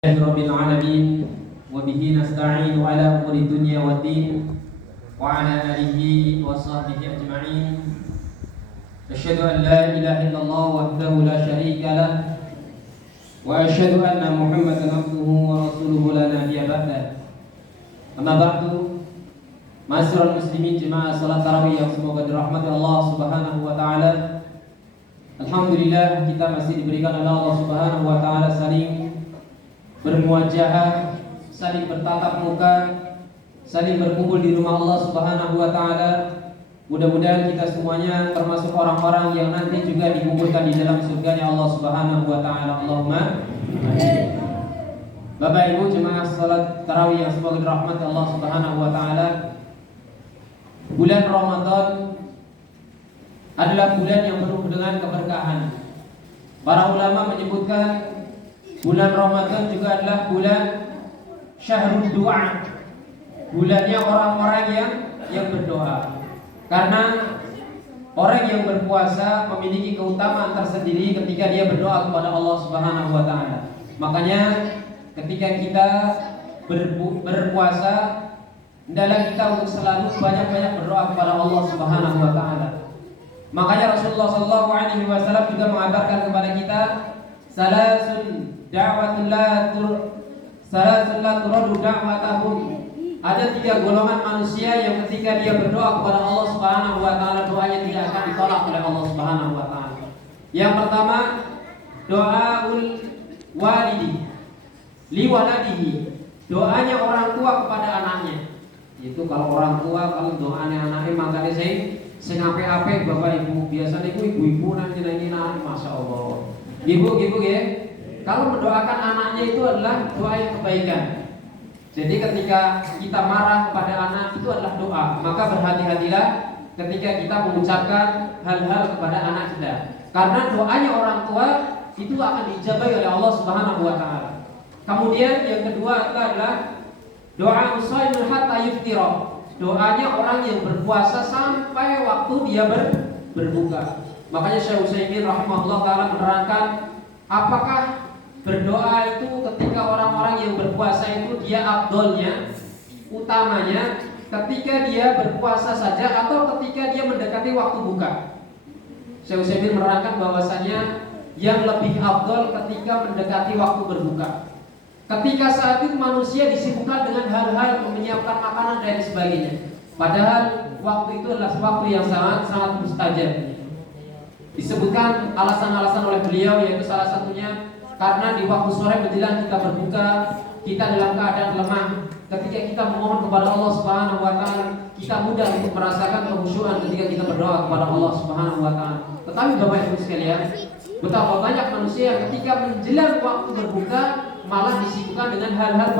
Rabbil alamin wa bihi nasta'inu ala umuri dunya waddin wa ala alihi wa sahbihi ajma'in. Asyhadu an la ilaha illallah wahdahu la syarika lah wa asyhadu anna Muhammadan abduhu wa rasuluhu la nabiyya ba'da. Amma ba'du, ma'asyiral muslimin jemaah salat tarawih yang semoga dirahmati Allah Subhanahu wa taala. Alhamdulillah kita masih diberikan oleh Allah Subhanahu wa taala saling bermuajahah, saling bertatap muka, saling berkumpul di rumah Allah Subhanahu wa taala. Mudah-mudahan kita semuanya termasuk orang-orang yang nanti juga dikumpulkan di dalam surganya Allah Subhanahu wa taala. Allahumma amin. Bapak Ibu jemaah salat tarawih yang semoga dirahmati Allah Subhanahu wa taala. Bulan Ramadan adalah bulan yang penuh dengan keberkahan. Para ulama menyebutkan bulan Ramadan juga adalah bulan syahrul doa, bulannya orang-orang yang berdoa. Karena orang yang berpuasa memiliki keutamaan tersendiri ketika dia berdoa kepada Allah Subhanahu wa taala. Makanya ketika kita berpuasa, hendaklah kita untuk selalu banyak-banyak berdoa kepada Allah Subhanahu wa taala. Makanya Rasulullah SAW juga mengabarkan kepada kita salasun la turadu da'watahum. Ada 3 golongan manusia yang ketika dia berdoa kepada Allah Subhanahu wa taala, doanya tidak akan ditolak oleh Allah Subhanahu wa taala. Yang pertama, doaul walidi li waladihi, doanya orang tua kepada anaknya. Itu kalau orang tua, kalau doanya anaknya makanya sing ape-ape Bapak Ibu. Biasanya ibu-ibu nanti Masya Allah. Ibu ya. Kalau mendoakan anaknya itu adalah doa yang kebaikan. Jadi ketika kita marah kepada anak itu adalah doa, maka berhati-hatilah ketika kita mengucapkan hal-hal kepada anak kita. Karena doanya orang tua itu akan diijabahi oleh Allah Subhanahu wa taala. Kemudian yang kedua adalah doa usaimul hatta yuftira. Doanya orang yang berpuasa sampai waktu dia berbuka. Makanya Syekh Utsaimin rahimahullah taala menerangkan, apakah berdoa itu ketika orang-orang yang berpuasa itu dia afdolnya, utamanya ketika dia berpuasa saja atau ketika dia mendekati waktu buka. Syekh Utsaimin menerangkan bahwasanya yang lebih afdol ketika mendekati waktu berbuka. Ketika saat itu manusia disibukkan dengan hal-hal menyiapkan makanan dan sebagainya. Padahal waktu itu adalah waktu yang sangat mustajab. Disebutkan alasan-alasan oleh beliau, yaitu salah satunya karena di waktu sore menjelang kita berbuka, kita dalam keadaan lemah. Ketika kita memohon kepada Allah Subhanahu wa taala, kita mudah untuk merasakan kekhusyuan ketika kita berdoa kepada Allah Subhanahu wa taala. Tetapi Bapak Ibu sekalian, betapa banyak manusia ketika menjelang waktu berbuka malah disibukkan dengan hal-hal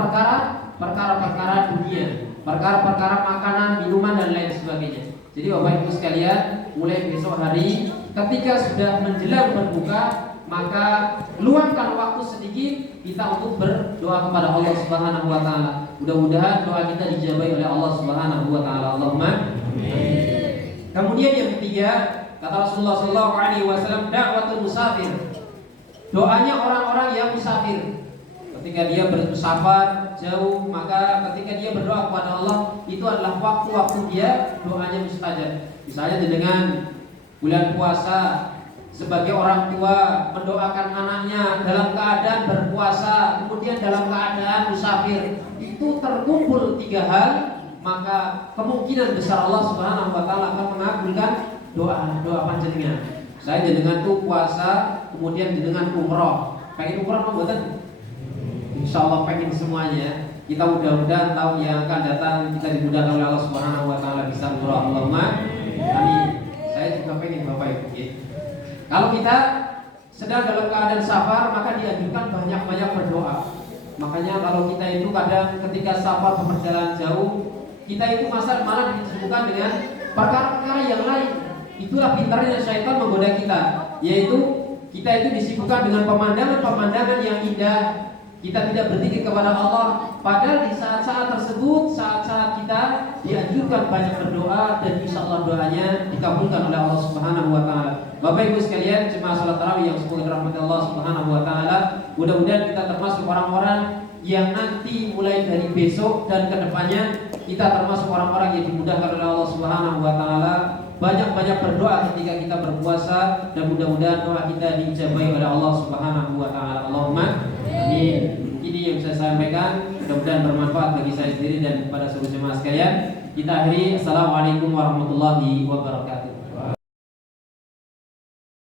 perkara-perkara dunia, perkara-perkara makanan, minuman dan lain sebagainya. Jadi Bapak Ibu sekalian, mulai besok hari ketika sudah menjelang berbuka, maka luangkan waktu sedikit kita untuk berdoa kepada Allah Subhanahu wa taala. Mudah-mudahan doa kita dijabahi oleh Allah Subhanahu wa taala. Allahumma amin. Kemudian yang ketiga, kata Rasulullah sallallahu alaihi wasallam, da'watul musafir. Doanya orang-orang yang musafir. Ketika dia bersafar jauh, maka ketika dia berdoa kepada Allah, itu adalah waktu-waktu dia doanya mustajab. Misalnya dengan bulan puasa, sebagai orang tua mendoakan anaknya dalam keadaan berpuasa, kemudian dalam keadaan musafir, itu terkumpul 3 hal, maka kemungkinan besar Allah Subhanahu wa taala akan mengabulkan doa panjenengan. Saya jenengan tuh puasa, kemudian jenengan umroh. Pengen umroh apa mboten? Insyaallah pengen semuanya. Kita mudah-mudahan tahun yang akan datang kita dimudahkan oleh Allah Subhanahu wa taala bisa umroh. Allahumma amin. Saya juga pengen Bapak Ibu. Kalau kita sedang dalam keadaan safar, maka dianjurkan banyak-banyak berdoa. Makanya kalau kita itu kadang ketika safar perjalanan jauh, kita itu malah disibukkan dengan perkara-perkara yang lain. Itulah pintarnya syaitan menggoda kita, yaitu kita itu disibukkan dengan pemandangan-pemandangan yang indah. Kita tidak berzikir kepada Allah. Padahal di saat-saat tersebut, saat-saat kita dianjurkan banyak berdoa, dan insya Allah doanya dikabulkan oleh Allah Subhanahu wa taala. Bapak Ibu sekalian, jemaah salat tarawih yang semoga dirahmati Allah Subhanahu wa taala, mudah-mudahan kita termasuk orang-orang yang nanti mulai dari besok dan kedepannya kita termasuk orang-orang yang dimudahkan oleh Allah Subhanahu wa taala. Banyak-banyak berdoa ketika kita berpuasa dan mudah-mudahan doa kita dijabahi oleh Allah Subhanahu wa taala. Allahumma amin. Ini yang saya sampaikan, mudah-mudahan bermanfaat bagi saya sendiri dan kepada seluruh jemaah sekalian. Kita akhiri. Assalamualaikum warahmatullahi wabarakatuh.